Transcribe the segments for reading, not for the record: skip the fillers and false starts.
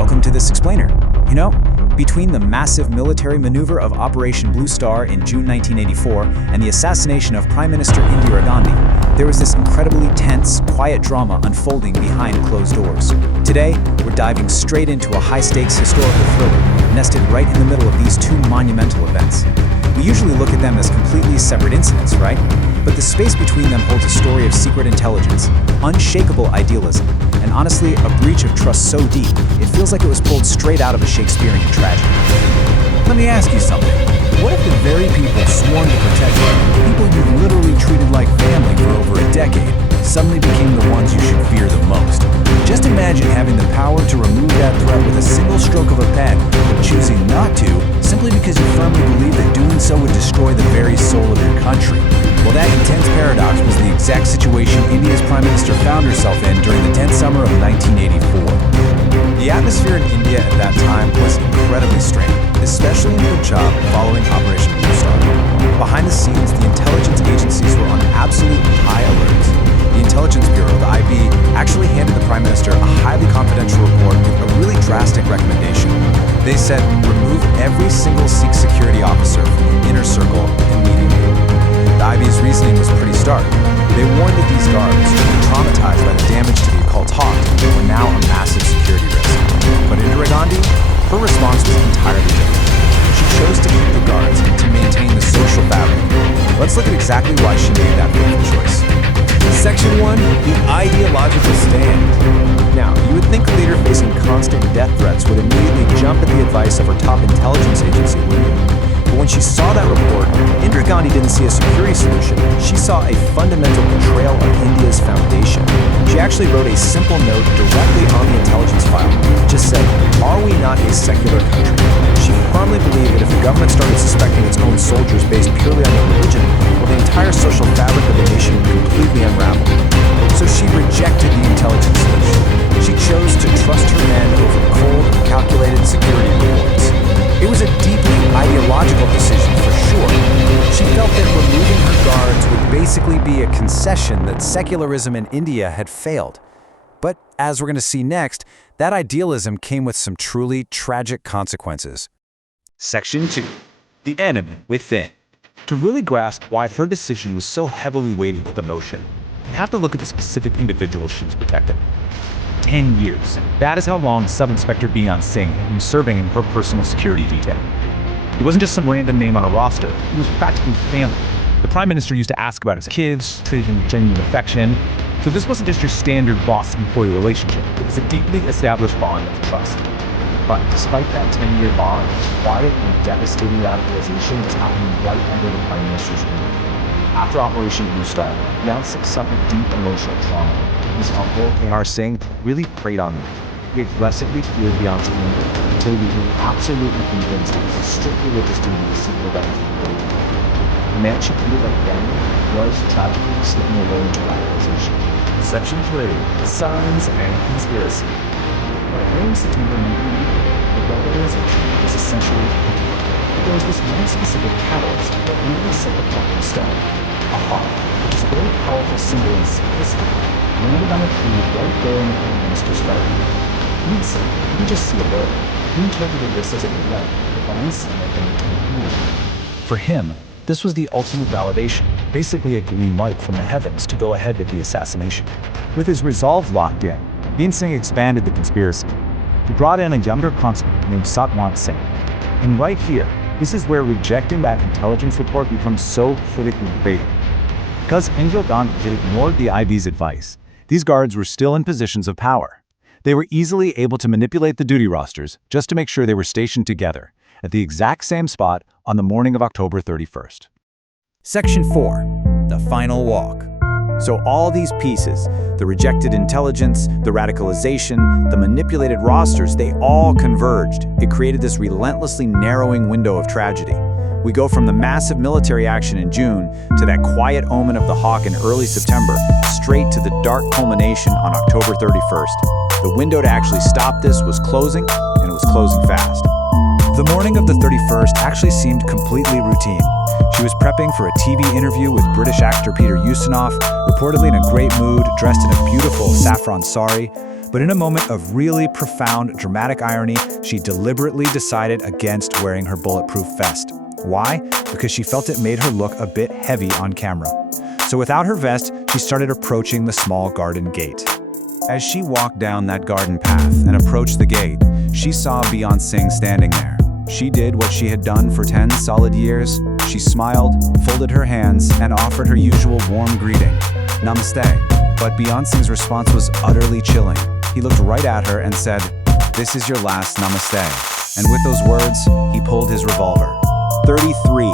welcome to this explainer. Between the massive military maneuver of Operation Blue Star in June 1984 and the assassination of Prime Minister Indira Gandhi, there was this incredibly tense, quiet drama unfolding behind closed doors. Today, we're diving straight into a high-stakes historical thriller, nested right in the middle of these two monumental events. We usually look at them as completely separate incidents, right? But the space between them holds a story of secret intelligence, unshakable idealism, and honestly, a breach of trust so deep, it feels like it was pulled straight out of a Shakespearean tragedy. Let me ask you something. What if the very people sworn to protect you, people you've literally treated like family for over a decade, suddenly became the ones you should fear the most? Just imagine having the power to remove that threat with a single stroke of a pen, but choosing not to, simply because you firmly believe that doing so would destroy the very soul of your country. Well, that intense paradox was the exact situation India's Prime Minister found herself in during the tense summer of 1984. The atmosphere in India at that time was incredibly strained, especially in Punjab following Operation Blue Star. Behind the scenes, the intelligence agencies were on absolute high alert. The Intelligence Bureau, the IB, actually handed the Prime Minister a highly confidential report with a really drastic recommendation. They said, remove every single Sikh security officer from the inner circle immediately. The IB's reasoning was pretty stark. They warned that these guards, traumatized by the damage to the Akal Takht, were now a massive security risk. But Indira Gandhi, her response was entirely different. She chose to keep the guards and to maintain the social fabric. Let's look at exactly why she made that fateful choice. Section 1, the ideological stand. Now, you would think a leader facing constant death threats would immediately jump at the advice of her top intelligence agency, wouldn't you? But when she saw that report, Indira Gandhi didn't see a security solution. She saw a fundamental betrayal of India's foundation. She actually wrote a simple note directly on the intelligence file. It just said, "Are we not a secular country?" She firmly believed that if the government started suspecting its own soldiers based purely on their religion, well, the entire social fabric of the nation would completely unravel. So she rejected the intelligence solution. She chose to trust her men over cold, calculated security reports. It was a deeply ideological decision for sure. She felt that removing her guards would basically be a concession that secularism in India had failed. But as we're going to see next, that idealism came with some truly tragic consequences. Section 2, the enemy within. To really grasp why her decision was so heavily weighted with emotion, you have to look at the specific individual she was protecting. 10 years. That is how long Sub-Inspector Beon Singh had been serving in her personal security detail. He wasn't just some random name on a roster. He was practically family. The Prime Minister used to ask about his kids, treated him with genuine affection. So this wasn't just your standard boss-employee relationship. It was a deeply established bond of trust. But despite that 10-year bond, quiet and devastating radicalization was happening right under the Prime Minister's rule. After Operation Blue Star, Beon Singh suffered deep emotional trauma. His uncle, Akal Takht, really preyed on him. He aggressively feared Beon Singh until he was absolutely convinced he was a strict religious duty to seek revenge. The man she treated like family was tragically slipping away into radicalization. Section 3, Signs and Conspiracy. By early September 1980, the radicalization was essentially complete. But there was this one specific catalyst that really set the puzzle in stone. A hawk, this very powerful symbol in simplicity, landed on a tree right there in the Prime Minister's garden. He didn't say, "You can just see a bird." He interpreted this as a threat, a divine sign that they would. For him, this was the ultimate validation, basically a green light from the heavens to go ahead with the assassination. With his resolve locked in, Beon Singh expanded the conspiracy. He brought in a younger constable named Satwant Singh. And right here, this is where rejecting that intelligence report becomes so critically fatal. Because Indira Gandhi had ignored the IB's advice, these guards were still in positions of power. They were easily able to manipulate the duty rosters just to make sure they were stationed together at the exact same spot on the morning of October 31st. Section 4, the final walk. So all these pieces, the rejected intelligence, the radicalization, the manipulated rosters, they all converged. It created this relentlessly narrowing window of tragedy. We go from the massive military action in June to that quiet omen of the hawk in early September, straight to the dark culmination on October 31st. The window to actually stop this was closing, and it was closing fast. The morning of the 31st actually seemed completely routine. She was prepping for a TV interview with British actor Peter Ustinov, reportedly in a great mood, dressed in a beautiful saffron sari. But in a moment of really profound, dramatic irony, she deliberately decided against wearing her bulletproof vest. Why? Because she felt it made her look a bit heavy on camera. So without her vest, she started approaching the small garden gate. As she walked down that garden path and approached the gate, she saw Beyonce Singh standing there. She did what she had done for 10 solid years. She smiled, folded her hands, and offered her usual warm greeting, "Namaste." But Beyonce Singh's response was utterly chilling. He looked right at her and said, "This is your last namaste." And with those words, he pulled his revolver. 33.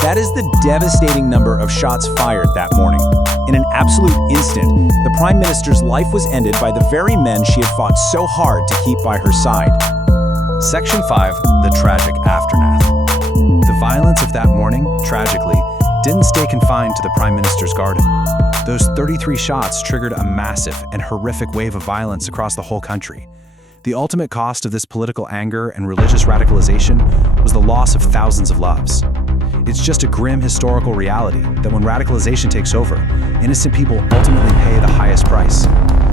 That is the devastating number of shots fired that morning. In an absolute instant, the Prime Minister's life was ended by the very men she had fought so hard to keep by her side. Section 5. The tragic aftermath. The violence of that morning, tragically, didn't stay confined to the Prime Minister's garden. Those 33 shots triggered a massive and horrific wave of violence across the whole country. The ultimate cost of this political anger and religious radicalization was the loss of thousands of lives. It's just a grim historical reality that when radicalization takes over, innocent people ultimately pay the highest price.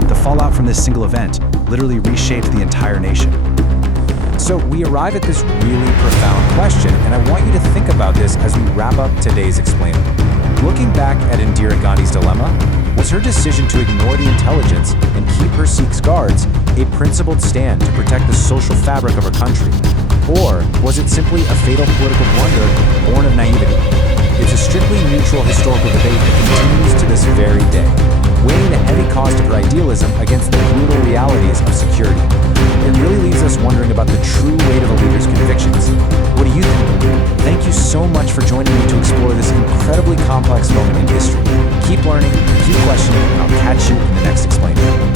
The fallout from this single event literally reshaped the entire nation. So we arrive at this really profound question, and I want you to think about this as we wrap up today's explainer. Looking back at Indira Gandhi's dilemma, was her decision to ignore the intelligence and keep her Sikh guards a principled stand to protect the social fabric of her country? Or was it simply a fatal political blunder born of naivety? It's a strictly neutral historical debate that continues to this very day, weighing the heavy cost of her idealism against the brutal realities of security. It really leaves us wondering about the true weight of a leader's convictions. What do you think? Thank you so much for joining me to explore this incredibly complex moment in history. Keep learning, keep questioning, and I'll catch you in the next explainer.